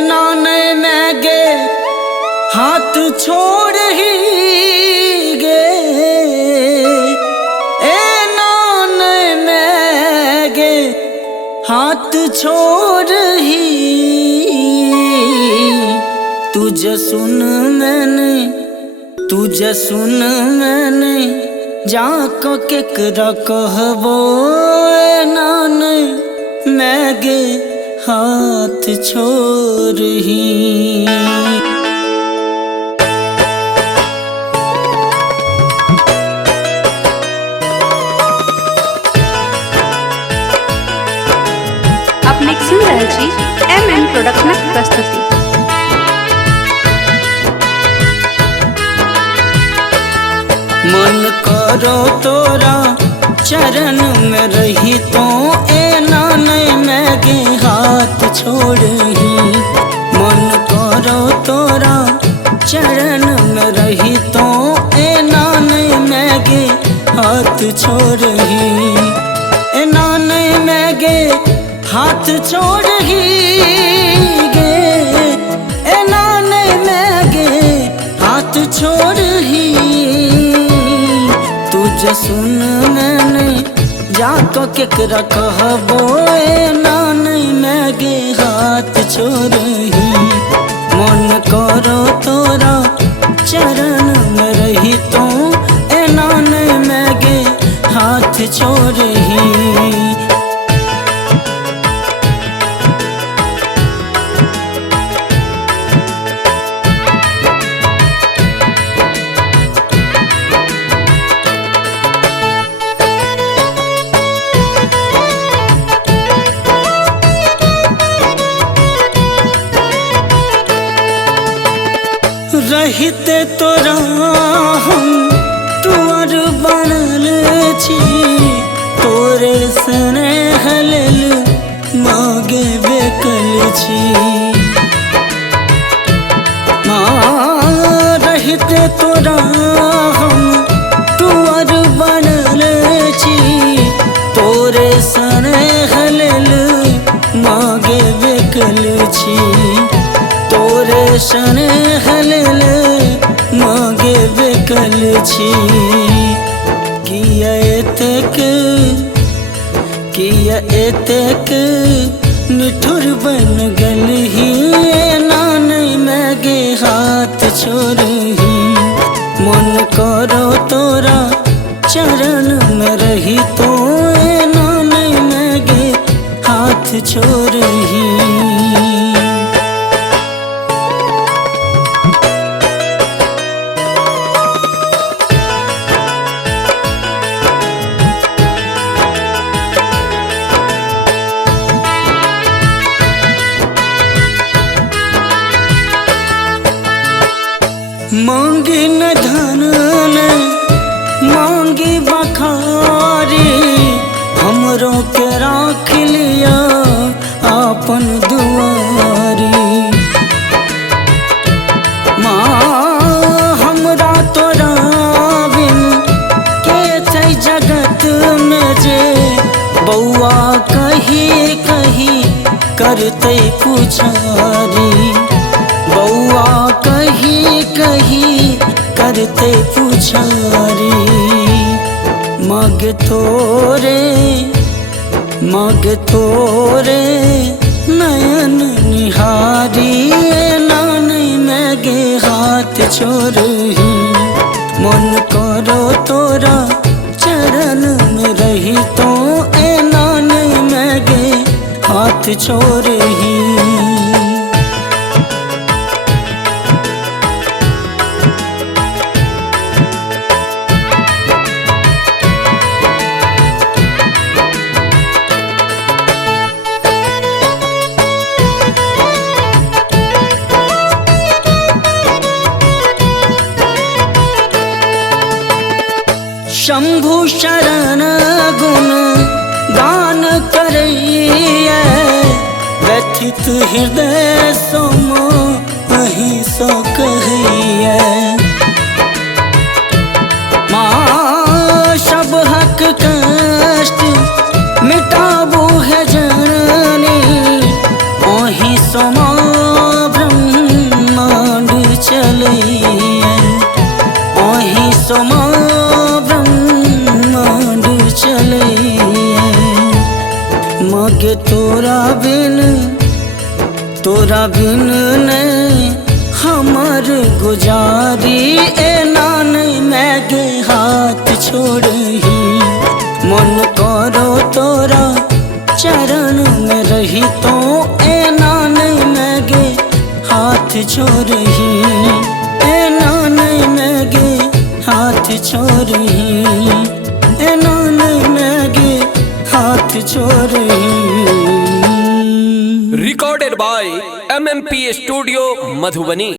नाने में गे हाथ छोड़ ही गे, नाने में गे हाथ छोड़ ही। तुझे सुन मैंने जाको केकरा कहबो, नाने मैं गे हाथ छोड़ ही। अपने सुन रहे छी MM प्रोडक्शनक प्रस्तुति। मन करो तोरा चरण में रही तो, नाने मैं गे हाथ छोड़ ही। मन करो तोरा चरण में रही तो, नाने मैं गे हाथ छोड़ ही। नाने मैं गे हाथ छोड़ ही गे, नाने मैं गे हाथ छोड़ ही। तुझे सुन मैंने जाको केकरा कहबो, नाने मैं गे हाथ छोड़ ही। मन करो तोरा चरण में रही तो, नाने मैं गे हाथ छोड़ ही। रहते तोरा हम तुअर बनल छी, तोरे सने हलल मागे बेकल छी। रहते तोरा हम तुअर बनल छी, तोरे सने हलल मागे बेकल छी। तोरे सने हलल मागे बेकल छी। किया एतेक निठुर बन गल ही, नाने मैं गे हाथ छोड़ ही। मन करो तोरा चरण में रही तो, नाने मैं गे हाथ छोड़ ही। मांगी न धन मांगी बखारी, हमरो के राख लिया अपन दुआरी। हमरा तोरा बिन के छै जगत में जे, बौआ कही करते पुछारी। बौआ कही करते पुछारी। मग तोरे नयन निहारी, नाने मैं गे हाथ छोड़ ही। मन करो तोरा चरण में रही तो, नाने मैं गे हाथ छोड़ ही। शंभु शरण गुण गान करैया, व्यथित हृदय सोम अहि सो कहैया। माँ तोरा बिन ने हमर गुजारी ए नाने मैगे हाथ छोड़ही। मन करो तोरा चरण में रही तो ए नाने मैगे हाथ छोड़ही। ए नाने मैगे हाथ छोड़ही। ए नाने मैगे हाथ छोड़ही। Recorded by MMP Studio, Madhubani।